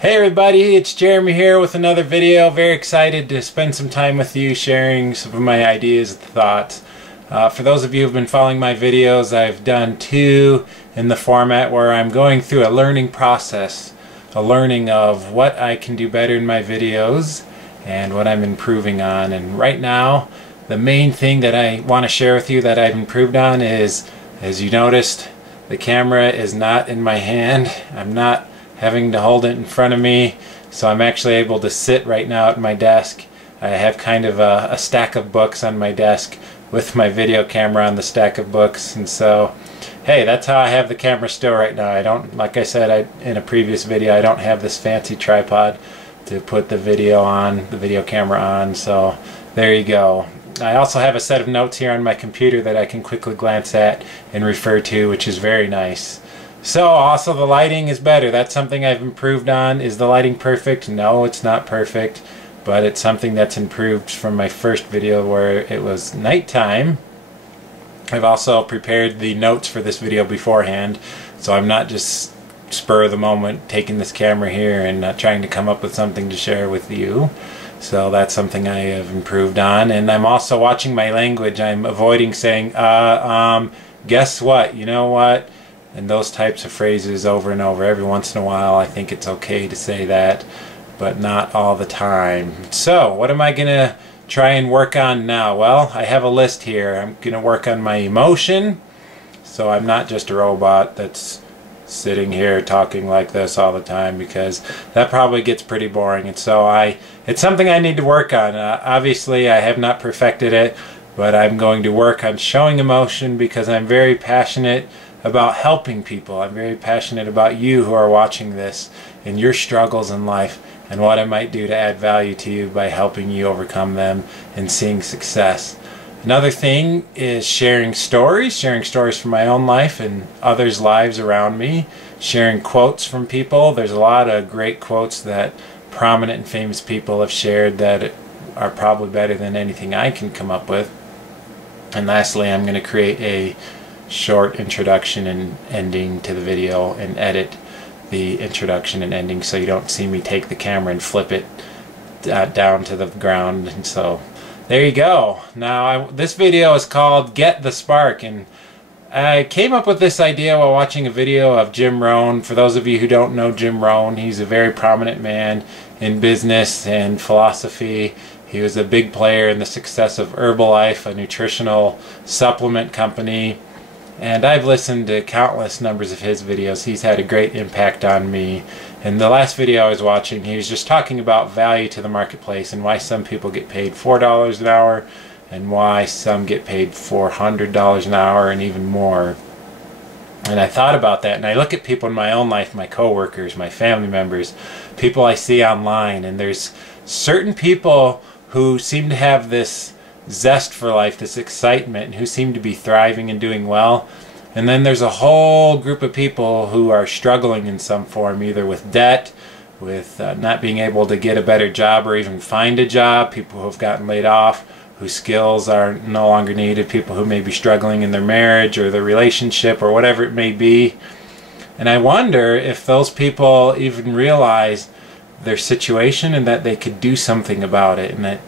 Hey everybody, it's Jeremy here with another video. Very excited to spend some time with you sharing some of my ideas and thoughts. For those of you who've been following my videos, I've done two in the format where I'm going through a learning process, a learning of what I can do better in my videos and what I'm improving on. And right now, the main thing that I want to share with you that I've improved on is, as you noticed, the camera is not in my hand. I'm not having to hold it in front of me, so I'm actually able to sit right now at my desk. I have kind of a stack of books on my desk with my video camera on the stack of books, and so hey, that's how I have the camera still right now. I don't, like I said in a previous video, I don't have this fancy tripod to put the video camera on, so there you go. I also have a set of notes here on my computer that I can quickly glance at and refer to, which is very nice. So also the lighting is better. That's something I've improved on. Is the lighting perfect? No, it's not perfect, but it's something that's improved from my first video where it was nighttime. I've also prepared the notes for this video beforehand, so I'm not just spur of the moment taking this camera here and trying to come up with something to share with you. So that's something I have improved on. And I'm also watching my language. I'm avoiding saying guess what, you know what, and those types of phrases over and over. Every once in a while I think it's okay to say that, but not all the time. So what am I gonna try and work on now? Well, I have a list here. I'm gonna work on my emotion, so I'm not just a robot that's sitting here talking like this all the time, because that probably gets pretty boring. And so it's something I need to work on. Obviously I have not perfected it, but I'm going to work on showing emotion because I'm very passionate about helping people. I'm very passionate about you who are watching this and your struggles in life and what I might do to add value to you by helping you overcome them and seeing success. Another thing is sharing stories from my own life and others' lives around me, sharing quotes from people. There's a lot of great quotes that prominent and famous people have shared that are probably better than anything I can come up with. And lastly, I'm going to create a short introduction and ending to the video and edit the introduction and ending so you don't see me take the camera and flip it down to the ground. And so there you go. Now this video is called Get the Spark, and I came up with this idea while watching a video of Jim Rohn. For those of you who don't know Jim Rohn, he's a very prominent man in business and philosophy. He was a big player in the success of Herbalife, a nutritional supplement company. And I've listened to countless numbers of his videos. He's had a great impact on me. And the last video I was watching, he was just talking about value to the marketplace and why some people get paid $4 an hour and why some get paid $400 an hour and even more. And I thought about that, and I look at people in my own life, my coworkers, my family members, people I see online, and there's certain people who seem to have this zest for life, this excitement, and who seem to be thriving and doing well. And then there's a whole group of people who are struggling in some form, either with debt, with not being able to get a better job or even find a job, people who have gotten laid off, whose skills are no longer needed, people who may be struggling in their marriage or their relationship or whatever it may be. And I wonder if those people even realize their situation and that they could do something about it, and that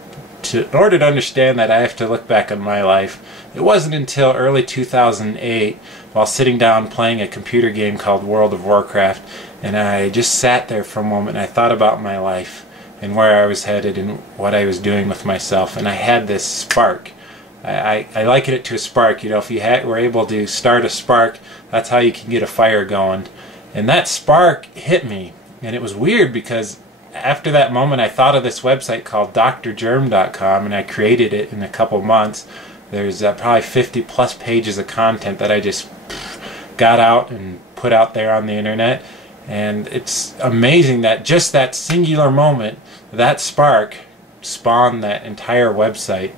in order to understand that, I have to look back on my life. It wasn't until early 2008, while sitting down playing a computer game called World of Warcraft, and I just sat there for a moment and I thought about my life and where I was headed and what I was doing with myself, and I had this spark. I liken it to a spark. You know, if you were able to start a spark, that's how you can get a fire going. And that spark hit me, and it was weird because after that moment I thought of this website called drgerm.com, and I created it in a couple months. There's probably 50 plus pages of content that I just got out and put out there on the internet. And it's amazing that just that singular moment, that spark, spawned that entire website.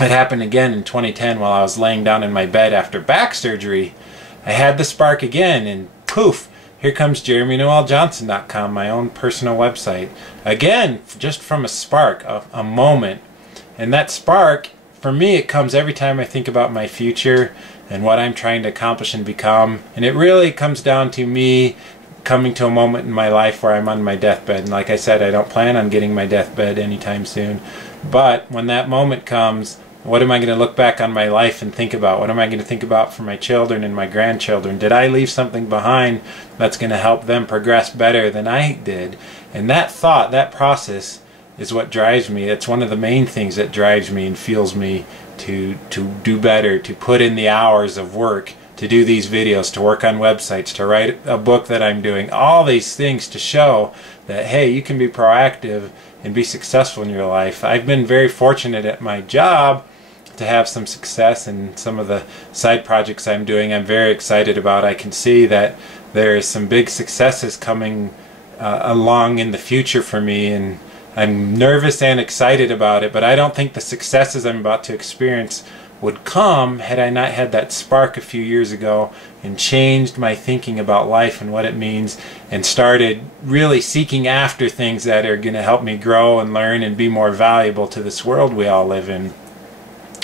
It happened again in 2010 while I was laying down in my bed after back surgery. I had the spark again, and poof, here comes JeremyNoelJohnson.com, my own personal website. Again, just from a spark, a moment. And that spark, for me, it comes every time I think about my future and what I'm trying to accomplish and become. And it really comes down to me coming to a moment in my life where I'm on my deathbed. And like I said, I don't plan on getting my deathbed anytime soon. But when that moment comes, what am I going to look back on my life and think about? What am I going to think about for my children and my grandchildren? Did I leave something behind that's going to help them progress better than I did? And that thought, that process is what drives me. It's one of the main things that drives me and fuels me to do better, to put in the hours of work, to do these videos, to work on websites, to write a book that I'm doing, all these things to show that, hey, you can be proactive and be successful in your life. I've been very fortunate at my job to have some success, and some of the side projects I'm doing I'm very excited about. I can see that there is some big successes coming along in the future for me, and I'm nervous and excited about it, but I don't think the successes I'm about to experience would come had I not had that spark a few years ago and changed my thinking about life and what it means, and started really seeking after things that are going to help me grow and learn and be more valuable to this world we all live in.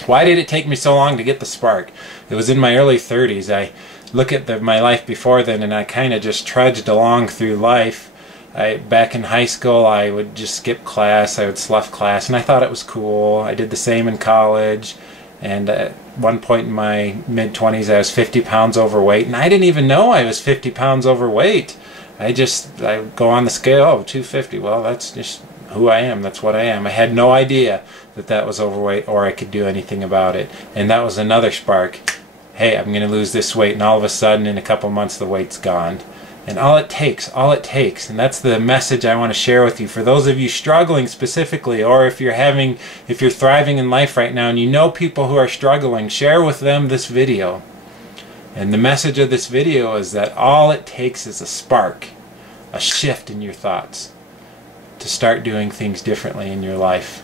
Why did it take me so long to get the spark? It was in my early 30s. I look at my life before then, and I kind of just trudged along through life. Back in high school, I would just skip class, I would slough class, and I thought it was cool. I did the same in college, and at one point in my mid-20s I was 50 pounds overweight, and I didn't even know I was 50 pounds overweight. I go on the scale, oh, 250, well, that's just who I am, that's what I am. I had no idea that that was overweight or I could do anything about it, and that was another spark. Hey, I'm going to lose this weight, and all of a sudden in a couple months the weight's gone. And all it takes, and that's the message I want to share with you. For those of you struggling specifically, or if you're thriving in life right now and you know people who are struggling, share with them this video. And the message of this video is that all it takes is a spark, a shift in your thoughts to start doing things differently in your life.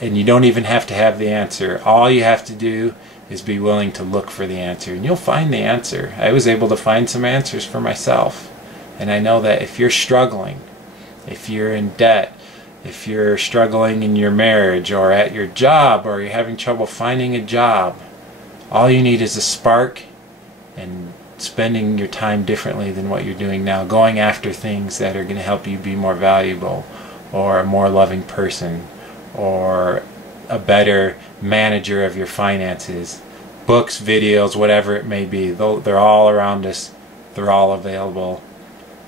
And you don't even have to have the answer. All you have to do is be willing to look for the answer, and you'll find the answer. I was able to find some answers for myself. And I know that if you're struggling, if you're in debt, if you're struggling in your marriage or at your job, or you're having trouble finding a job, all you need is a spark and spending your time differently than what you're doing now, going after things that are going to help you be more valuable, or a more loving person, or a better manager of your finances. Books, videos, whatever it may be, they're all around us, they're all available.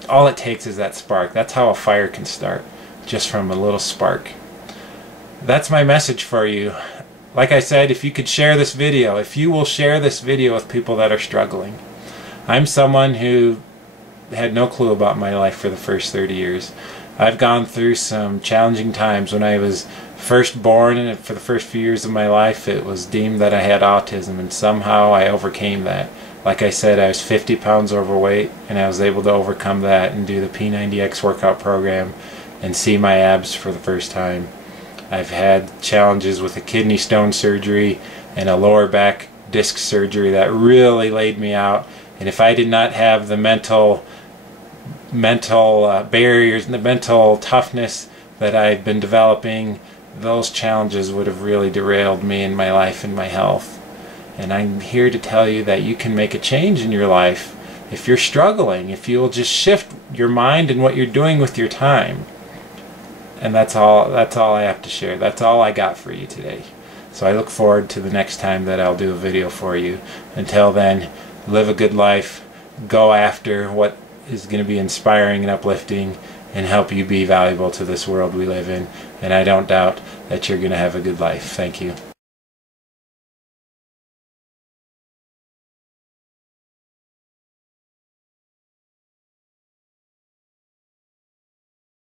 All it takes is that spark. That's how a fire can start, just from a little spark. That's my message for you. Like I said, if you could share this video, if you will share this video with people that are struggling. I'm someone who had no clue about my life for the first 30 years. I've gone through some challenging times. When I was first born, and for the first few years of my life, it was deemed that I had autism, and somehow I overcame that. Like I said, I was 50 pounds overweight, and I was able to overcome that and do the P90X workout program and see my abs for the first time. I've had challenges with a kidney stone surgery and a lower back disc surgery that really laid me out. And if I did not have the mental barriers and the mental toughness that I've been developing, those challenges would have really derailed me in my life and my health. And I'm here to tell you that you can make a change in your life if you're struggling, if you'll just shift your mind and what you're doing with your time. And that's all I have to share. That's all I got for you today. So I look forward to the next time that I'll do a video for you. Until then, live a good life, go after what is going to be inspiring and uplifting and help you be valuable to this world we live in. And I don't doubt that you're going to have a good life. Thank you.